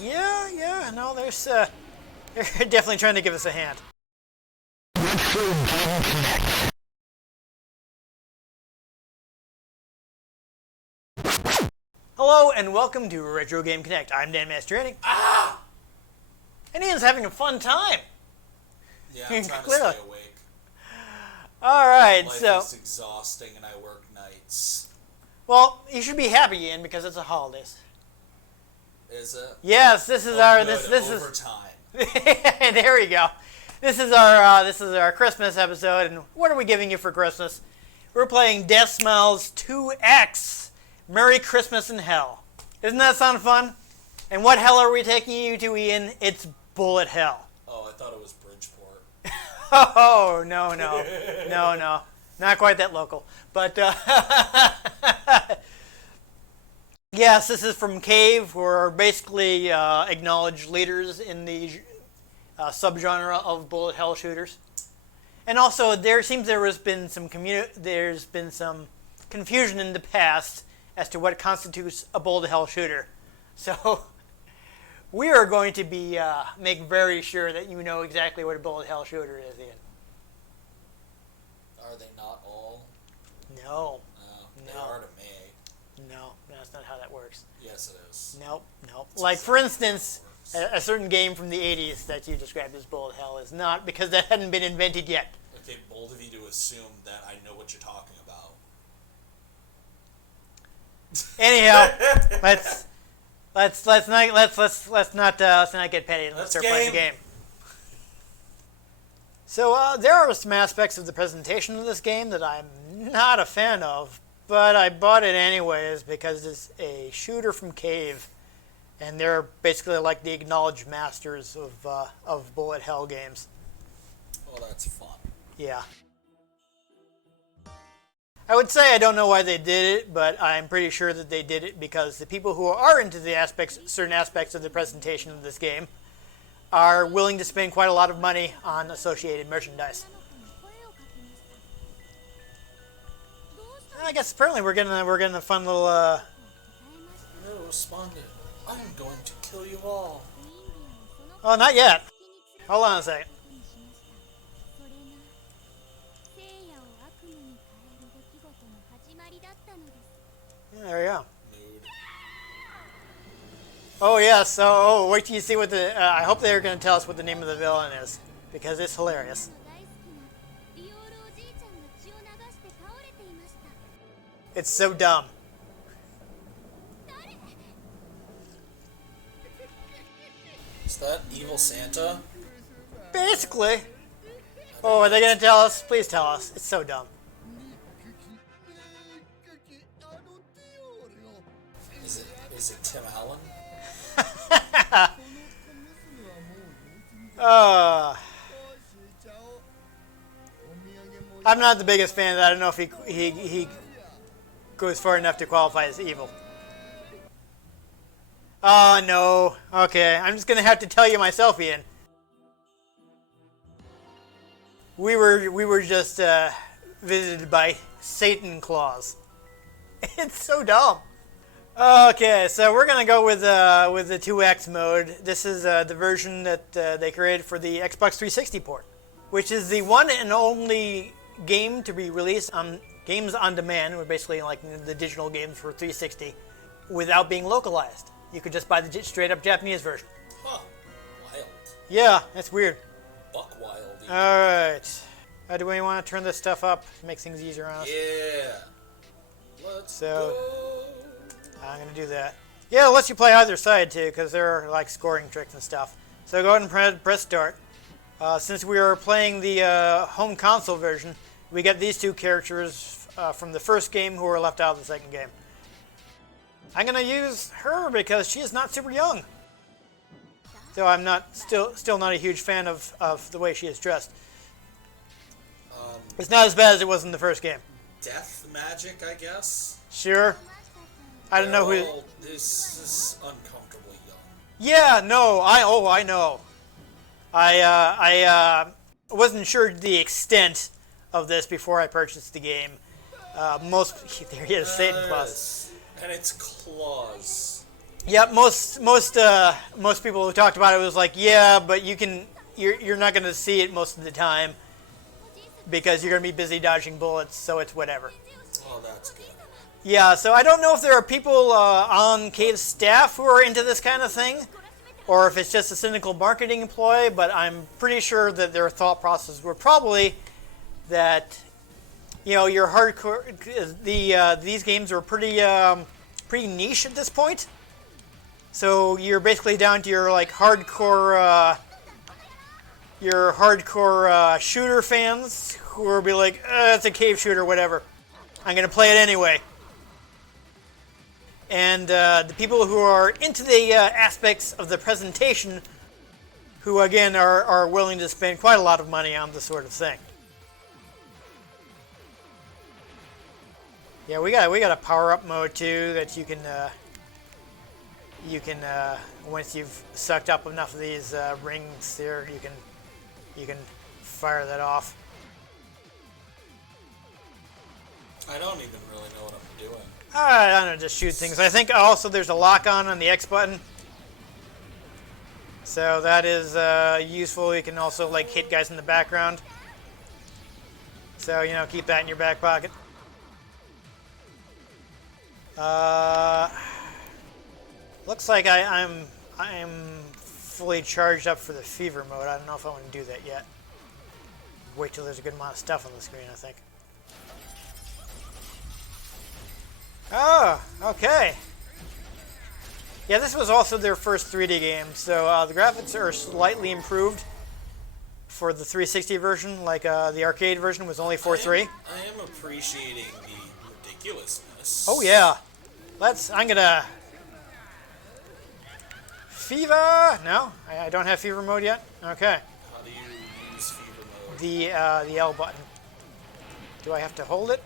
Yeah, no, they're definitely trying to give us a hand. Hello and welcome to Retro Game Connect. I'm Dan Mastriani. And Ian's having a fun time. Yeah, I'm trying to stay awake. Alright, Life is exhausting and I work nights. Well, you should be happy, Ian, because it's the holidays. Is it? Yes, this is our this overtime. There we go. This is our Christmas episode, and what are we giving you for Christmas? We're playing Deathsmiles IIX. Merry Christmas in Hell. Doesn't that sound fun? And what hell are we taking you to, Ian? It's bullet hell. Oh, I thought it was Bridgeport. Oh, no. Not quite that local. But, yes, this is from Cave, who are basically acknowledged leaders in the subgenre of bullet hell shooters. And also, there has been some confusion in the past as to what constitutes a bullet hell shooter. So, we are going to be make very sure that you know exactly what a bullet hell shooter is, Ian. Are they not all? No. They are to me. No, that's not how that works. Yes, it is. Nope. Like, for instance, a certain game from the 80s that you described as bullet hell is not, because that hadn't been invented yet. Okay, bold of you to assume that I know what you're talking about. Anyhow, let's not get petty and let's start playing the game. So there are some aspects of the presentation of this game that I'm not a fan of, but I bought it anyways because it's a shooter from Cave, and they're basically like the acknowledged masters of bullet hell games. Oh, that's fun. Yeah. I would say I don't know why they did it, but I'm pretty sure that they did it because the people who are into the certain aspects of the presentation of this game are willing to spend quite a lot of money on associated merchandise. I guess apparently we're getting a fun little. No, responded. I'm going to kill you all. Oh, not yet. Hold on a second. Yeah, there we go. Mood. Oh yes. Oh, wait till you see what the. I hope they're going to tell us what the name of the villain is because it's hilarious. It's so dumb. Is that Evil Santa? Basically. Oh, are they going to tell us? Please tell us. It's so dumb. Is it Tim Allen? I'm not the biggest fan of that. I don't know if he goes far enough to qualify as evil. Oh, no. Okay, I'm just going to have to tell you myself, Ian. We were just visited by Satan Claus. It's so dumb. Okay, so we're gonna go with the 2X mode. This is the version that they created for the Xbox 360 port, which is the one and only game to be released on games on demand, or basically like the digital games for 360, without being localized. You could just buy the straight up Japanese version. Huh. Wild. Yeah, that's weird. Buck wild. Even. All right. Do we want to turn this stuff up? Make things easier on us. Yeah. Let's go. I'm going to do that. Yeah, it lets you play either side, too, because there are, like, scoring tricks and stuff. So go ahead and press start. Since we are playing the home console version, we get these two characters from the first game who were left out of the second game. I'm going to use her because she is not super young. So I'm still not a huge fan of the way she is dressed. It's not as bad as it was in the first game. Death magic, I guess? Sure. I don't know who. This is uncomfortably young. Yeah, no, I know. I wasn't sure the extent of this before I purchased the game. There he is, Satan Claus. And it's claws. Yep, most people who talked about it was like, yeah, but you're not going to see it most of the time because you're going to be busy dodging bullets, so it's whatever. Oh, that's good. Yeah, so I don't know if there are people on Cave's staff who are into this kind of thing, or if it's just a cynical marketing ploy, but I'm pretty sure that their thought process were probably that, your hardcore, these games are pretty niche at this point. So you're basically down to your hardcore shooter fans who will be like, it's a cave shooter, whatever. I'm gonna play it anyway. And the people who are into the aspects of the presentation, who again are willing to spend quite a lot of money on this sort of thing. Yeah, we got a power up mode too that you can once you've sucked up enough of these rings there, you can fire that off. I don't even really know what I'm doing. I don't know, just shoot things. I think also there's a lock on the X button, so that is useful. You can also hit guys in the background. So keep that in your back pocket. Looks like I'm fully charged up for the fever mode. I don't know if I want to do that yet. Wait till there's a good amount of stuff on the screen, I think. Oh, okay. Yeah, this was also their first 3D game, so the graphics are slightly improved for the 360 version. The arcade version was only 4:3. I am appreciating the ridiculousness. Oh yeah, I'm gonna fever. No, I don't have fever mode yet. Okay. How do you use fever mode? The L button. Do I have to hold it?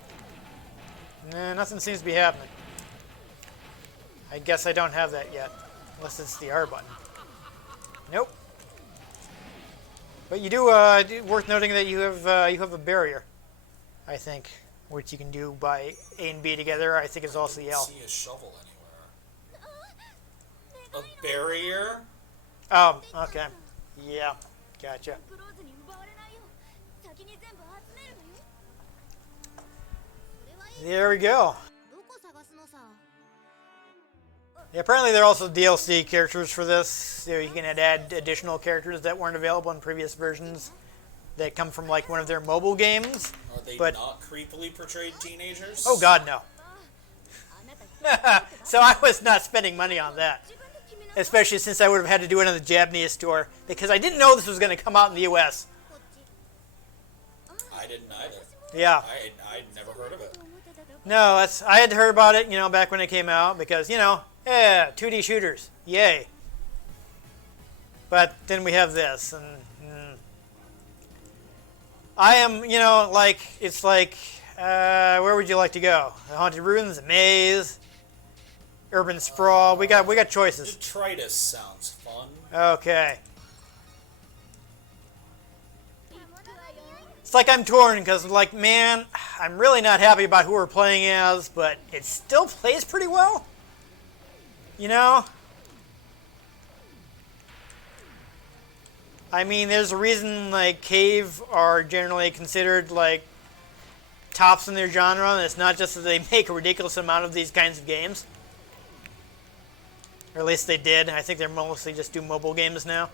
Nah, nothing seems to be happening. I guess I don't have that yet, unless it's the R button. Nope. But you do worth noting that you have a barrier, I think, which you can do by A and B together. I think it's also the L. See a shovel anywhere? A barrier? Oh, okay. Yeah, gotcha. There we go. Yeah, apparently there are also DLC characters for this. So you can add additional characters that weren't available in previous versions that come from one of their mobile games. Are they not creepily portrayed teenagers? Oh god, no. So I was not spending money on that. Especially since I would have had to do it in the Japanese store. Because I didn't know this was going to come out in the US. I didn't either. Yeah. I'd never heard of it. No, I had heard about it, back when it came out. Because, yeah, 2D shooters. Yay. But then we have this. And I am, it's where would you like to go? The Haunted Ruins, the Maze, Urban Sprawl. We got choices. Detritus sounds fun. Okay. It's I'm torn because man, I'm really not happy about who we're playing as, but it still plays pretty well. I mean, there's a reason Cave are generally considered tops in their genre, and it's not just that they make a ridiculous amount of these kinds of games. Or at least they did. I think they're mostly just do mobile games now.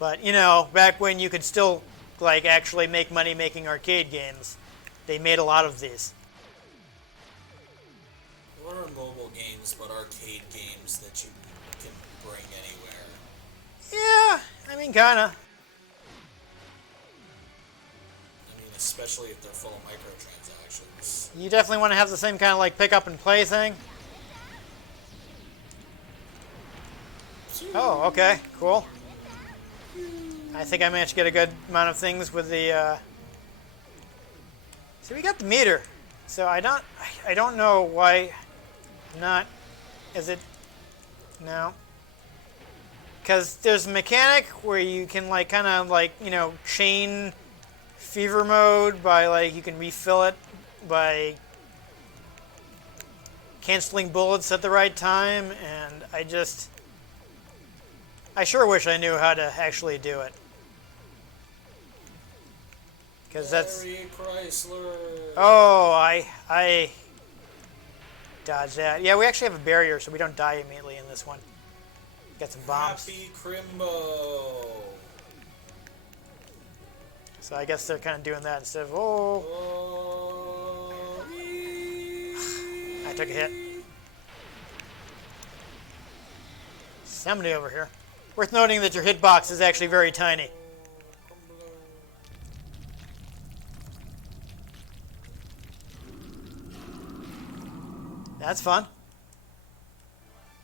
But, back when you could still, actually make money making arcade games, they made a lot of these. What are mobile games but arcade games that you can bring anywhere? Yeah, I mean, kinda. I mean, especially if they're full of microtransactions. You definitely want to have the same kind of, pick up and play thing. Oh, okay, cool. I think I managed to get a good amount of things with the, So we got the meter. So I don't know why not, is it, no. Because there's a mechanic where you can, kind of, chain fever mode by, you can refill it by canceling bullets at the right time, and I sure wish I knew how to actually do it. Because that's... Harry Chrysler. Oh, I dodged that. Yeah, we actually have a barrier, so we don't die immediately in this one. Got some bombs. Happy Crimbo. So I guess they're kind of doing that instead of, oh. I took a hit. Somebody over here. Worth noting that your hitbox is actually very tiny. That's fun.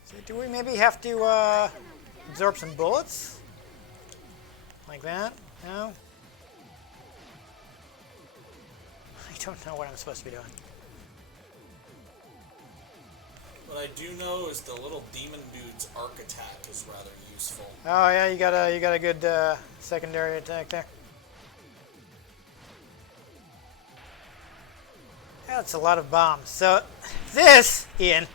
So do we maybe have to absorb some bullets? Like that? No? I don't know what I'm supposed to be doing. What I do know is the little demon dude's arc attack is rather useful. Oh yeah, you got a good secondary attack there. That's a lot of bombs. So this, Ian,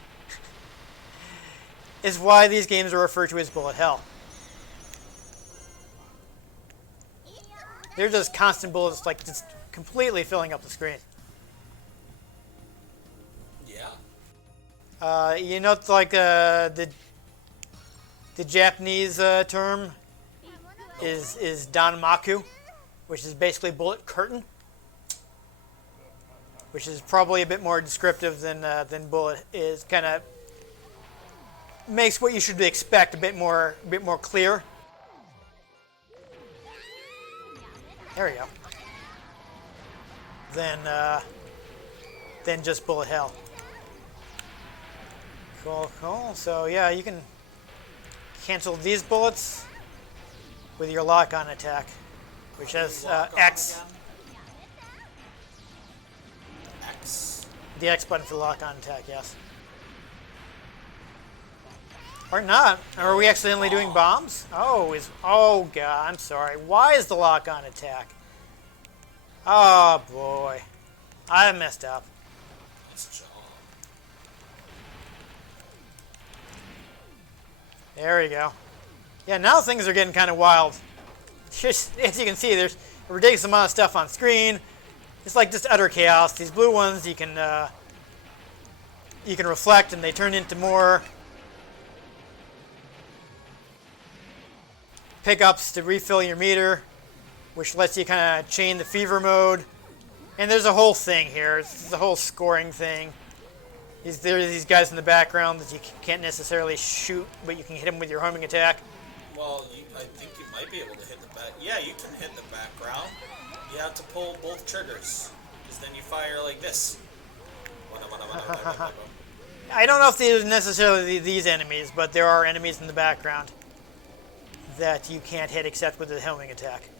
is why these games are referred to as bullet hell. They're just constant bullets, like just completely filling up the screen. Yeah. You know, it's like the Japanese term is danmaku, which is basically bullet curtain, which is probably a bit more descriptive than bullet is. Kind of makes what you should expect a bit more clear. There we go. Then just bullet hell. Cool, cool. So yeah, you can cancel these bullets with your lock-on attack, which has X. X. The X button for lock-on attack, yes. Or not. Are we accidentally doing bombs? Oh god, I'm sorry. Why is the lock-on attack? Oh boy. I messed up. Nice job. There we go. Yeah, now things are getting kind of wild. Just, as you can see, there's a ridiculous amount of stuff on screen. It's like just utter chaos. These blue ones you can reflect and they turn into more pickups to refill your meter, which lets you kind of chain the fever mode. And there's a whole thing here. It's a whole scoring thing. There's these guys in the background that you can't necessarily shoot, but you can hit them with your homing attack. Well, I think you might be able to hit the back. Yeah, you can hit the background. You have to pull both triggers, because then you fire like this. I don't know if these are necessarily these enemies, but there are enemies in the background that you can't hit except with the homing attack.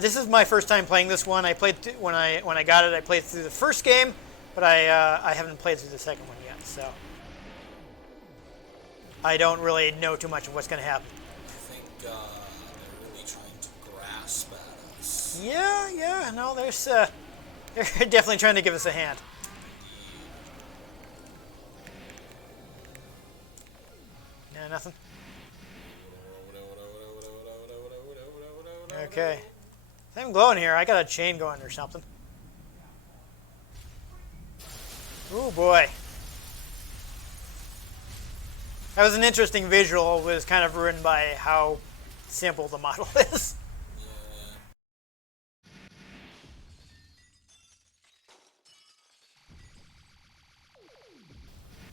This is my first time playing this one. I played when I got it. I played through the first game, but I haven't played through the second one yet, so I don't really know too much of what's going to happen. I think they're really trying to grasp at us. Yeah, no, they're definitely trying to give us a hand. No, nothing. Okay. I'm glowing here. I got a chain going or something. Ooh, boy. That was an interesting visual. It was kind of ruined by how simple the model is.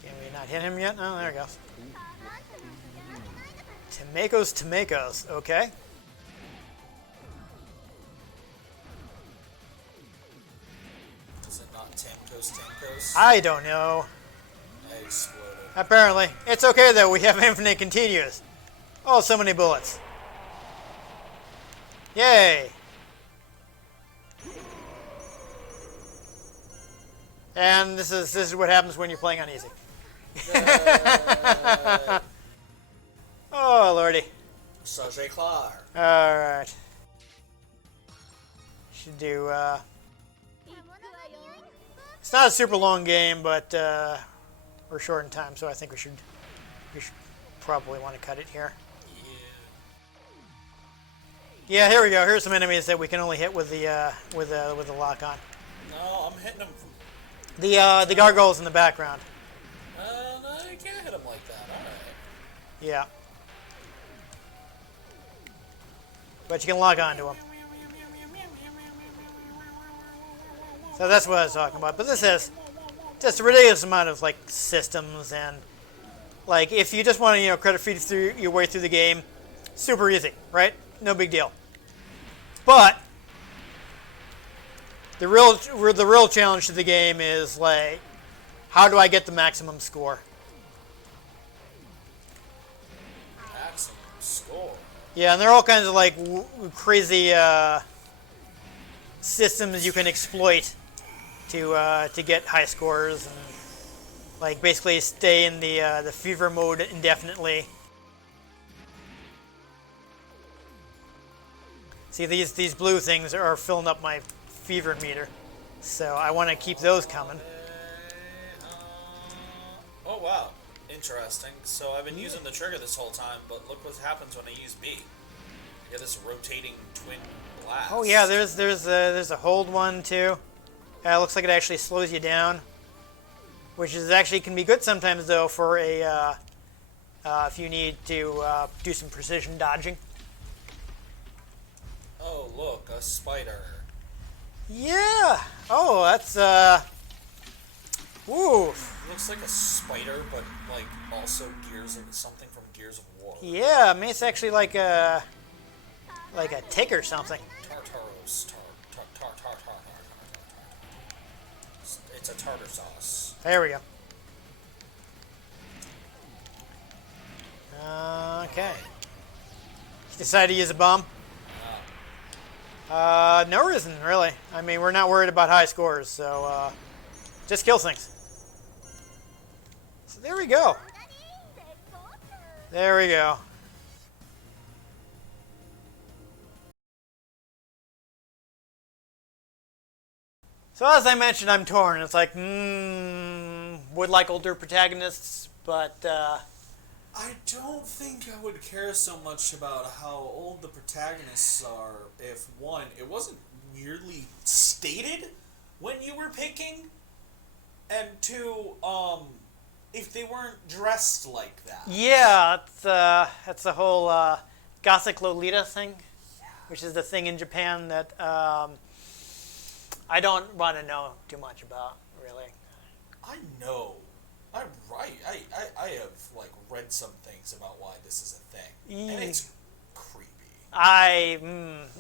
Can we not hit him yet? Oh, there it goes. Tomatoes. Okay. Is it not Tamkos? I don't know. I exploded. Apparently. It's okay, though. We have infinite continuous. Oh, so many bullets. Yay. And this is what happens when you're playing on easy. Oh, lordy. Sage Clar. Alright. Should do, It's not a super long game, but we're short in time, so I think we should probably want to cut it here. Yeah, here we go. Here's some enemies that we can only hit with the lock on. No, I'm hitting them from... The gargoyles in the background. No, you can't hit them like that. All right. Yeah. But you can lock onto them. So that's what I was talking about. But this has just a ridiculous amount of like systems, and like if you just want to credit feed through your way through the game, super easy, right? No big deal. But the real challenge to the game is like, how do I get the maximum score? Maximum score. Yeah, and there are all kinds of like crazy systems you can exploit to get high scores, and like basically stay in the fever mode indefinitely. See, these blue things are filling up my fever meter, so I want to keep those coming. Oh wow, interesting. So I've been using the trigger this whole time, but look what happens when I use B. I get this rotating twin blast. Oh yeah, there's a hold one too. Looks like it actually slows you down, which is actually can be good sometimes though for a if you need to do some precision dodging. Oh look, a spider. Yeah. Oh, that's Woo. Looks like a spider, but like also something from Gears of War. Yeah, I mean it's actually like a tick or something. Tartaros. It's a tartar sauce. There we go. Okay. Decided to use a bomb? No reason, really. I mean, we're not worried about high scores, so just kill things. So there we go. There we go. So as I mentioned, I'm torn. It's like, would like older protagonists, but I don't think I would care so much about how old the protagonists are if, one, it wasn't weirdly stated when you were picking, and two, if they weren't dressed like that. yeah, that's the whole Gothic Lolita thing, which is the thing in Japan that I don't want to know too much about, really. I know. I have like read some things about why this is a thing, and it's creepy.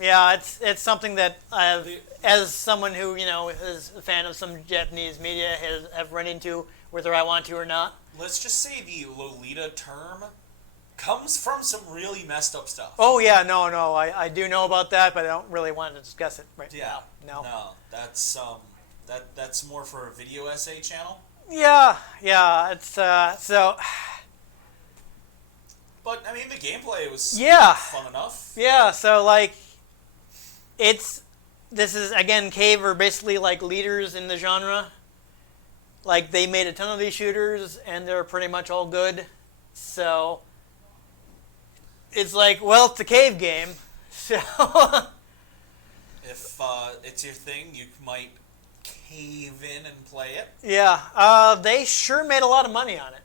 Yeah, it's something that I've, as someone who is a fan of some Japanese media, have run into, whether I want to or not. Let's just say the Lolita term comes from some really messed up stuff. Oh yeah, no, I do know about that, but I don't really want to discuss it right now. No, that's more for a video essay channel. Yeah, it's so. But I mean, the gameplay was fun enough. Yeah, so like, this is again Cave are basically like leaders in the genre. Like they made a ton of these shooters, and they're pretty much all good. So it's like, well, it's a Cave game, so. If it's your thing, you might cave in and play it. Yeah, they sure made a lot of money on it.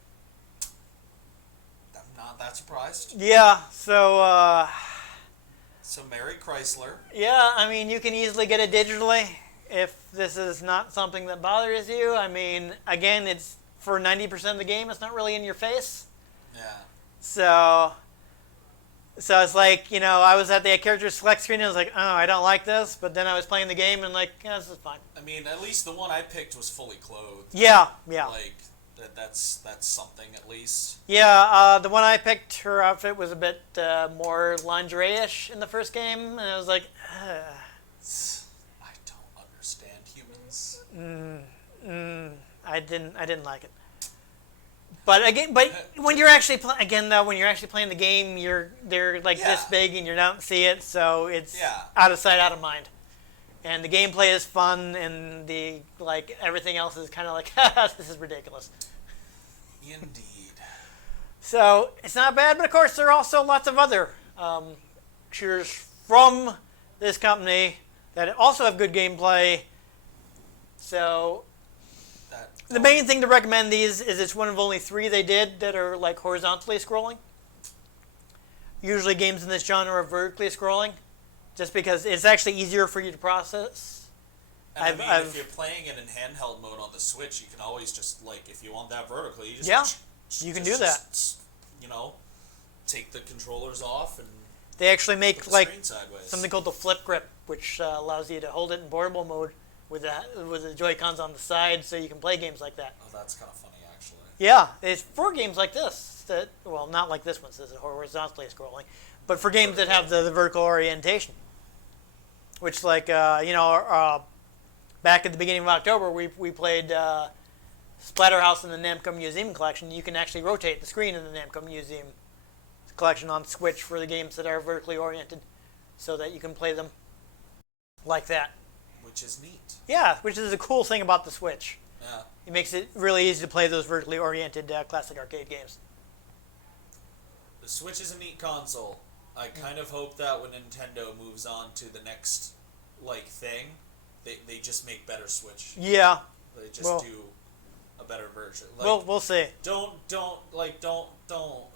I'm not that surprised. Yeah, so So Mary Chrysler. yeah, I mean, you can easily get it digitally if this is not something that bothers you. I mean, again, it's for 90% of the game, it's not really in your face. Yeah. So it's like, I was at the character select screen and I was like, oh, I don't like this. But then I was playing the game and like, yeah, this is fine. I mean, at least the one I picked was fully clothed. Yeah. Like, that's something at least. Yeah, the one I picked, her outfit was a bit more lingerie-ish in the first game. And I was like, I don't understand humans. I didn't like it. But when you're actually when you're actually playing the game, they're like this big and you don't see it, so it's out of sight, out of mind. and the gameplay is fun, and the everything else is kind of like, this is ridiculous. Indeed. So it's not bad, but of course there are also lots of other shooters from this company that also have good gameplay. So the main thing to recommend these is it's one of only 3 they did that are like horizontally scrolling. Usually games in this genre are vertically scrolling, just because it's actually easier for you to process. And if you're playing it in handheld mode on the Switch, you can always just, if you want that vertically, you just... you can do that. Take the controllers off and... They actually make, sideways. Something called the flip grip, which allows you to hold it in portable mode with the Joy-Cons on the side, so you can play games like that. Oh, that's kind of funny, actually. Yeah, it's for games like this. Well, not like this one, since it's horizontally scrolling, but for games that have the vertical orientation. Which, back at the beginning of October, we played Splatterhouse in the Namco Museum Collection. You can actually rotate the screen in the Namco Museum Collection on Switch for the games that are vertically oriented, so that you can play them like that. Which is neat. Yeah, which is a cool thing about the Switch. Yeah. It makes it really easy to play those vertically oriented classic arcade games. The Switch is a neat console. I kind of hope that when Nintendo moves on to the next thing, they just make better Switch. Yeah. They just do a better version. We'll see. Don't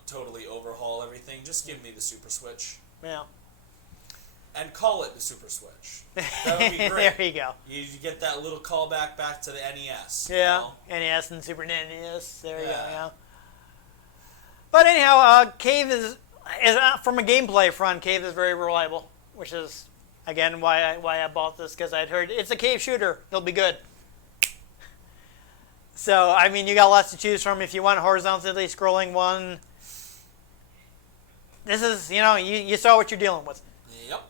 totally overhaul everything. Just give me the Super Switch. Yeah. And call it the Super Switch. That would be great. There you go. You get that little callback back to the NES. Yeah. NES and Super NES. There you go. Yeah. But anyhow, Cave is from a gameplay front. Cave is very reliable, which is again why I bought this, because I'd heard it's a Cave shooter. It'll be good. So I mean, you got lots to choose from. If you want a horizontally scrolling one, this is you saw what you're dealing with. Yep.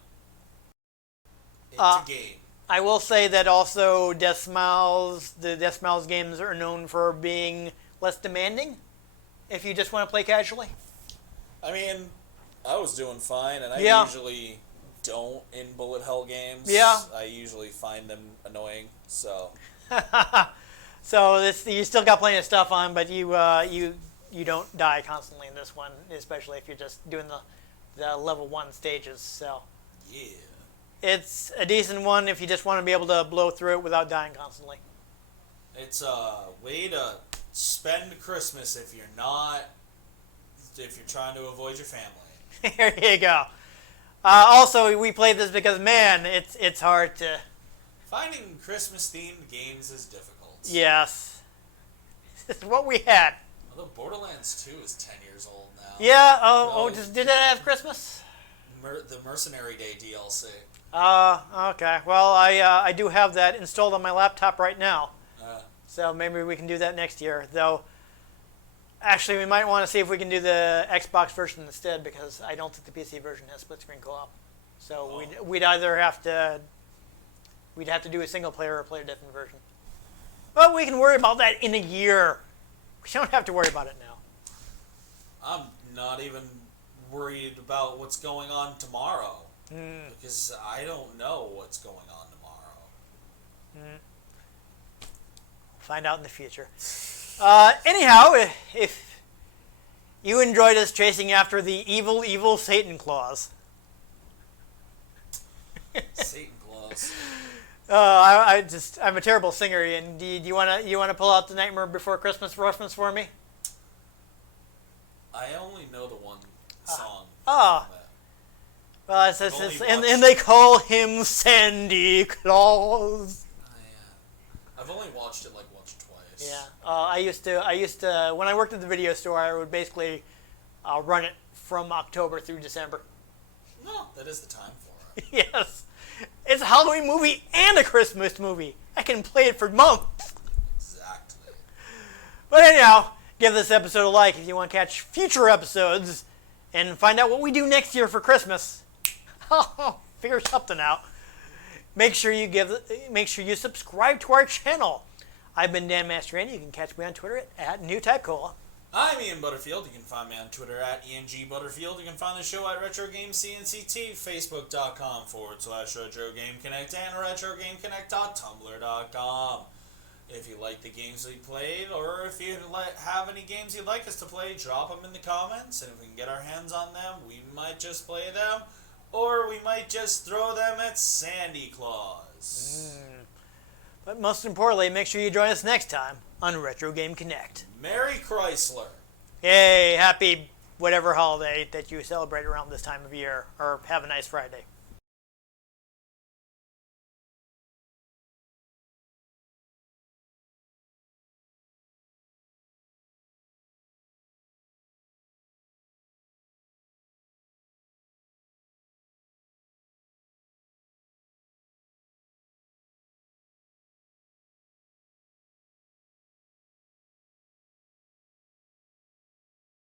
It's a game. I will say that also the Deathsmiles games are known for being less demanding if you just want to play casually. I mean, I was doing fine, and I usually don't in bullet hell games. Yeah. I usually find them annoying, so... So you still got plenty of stuff on, but you don't die constantly in this one, especially if you're just doing the level 1 stages, so... Yeah. It's a decent one if you just want to be able to blow through it without dying constantly. It's a way to spend Christmas if you're trying to avoid your family. There you go. Also, we played this because, man, it's hard to... Finding Christmas-themed games is difficult. Yes. This is what we had. Although Borderlands 2 is 10 years old now. Yeah, did that have Christmas? The Mercenary Day DLC. Okay. Well, I do have that installed on my laptop right now. So maybe we can do that next year. Though, actually, we might want to see if we can do the Xbox version instead, because I don't think the PC version has split-screen co-op. So we'd either have to do a single player or play a different version. But we can worry about that in a year. We don't have to worry about it now. I'm not even worried about what's going on tomorrow. Because I don't know what's going on tomorrow. Find out in the future. Anyhow, if you enjoyed us chasing after the evil Satan Claus. Satan Claus. I'm a terrible singer. And do you wanna pull out the Nightmare Before Christmas reference for me? I only know the one song. Well, it says and they call him Sandy Claus. I've only watched it once or twice. Yeah, I used to when I worked at the video store, I would basically run it from October through December. No, that is the time for it. Yes, it's a Halloween movie and a Christmas movie. I can play it for months. Exactly. But anyhow, give this episode a like if you want to catch future episodes and find out what we do next year for Christmas. Figure something out. Make sure you subscribe to our channel. I've been Dan Mastriani. You can catch me on Twitter at NewTypeCola. I'm Ian Butterfield. You can find me on Twitter at ENGButterfield. You can find the show at RetroGameCNCT, Facebook.com/RetroGameConnect, and RetroGameConnect.tumblr.com. If you like the games we played, or if you have any games you'd like us to play, drop them in the comments, and if we can get our hands on them, we might just play them, or we might just throw them at Sandy Claus. But most importantly, make sure you join us next time on Retro Game Connect. Merry Chrysler. Yay, happy whatever holiday that you celebrate around this time of year, or have a nice Friday.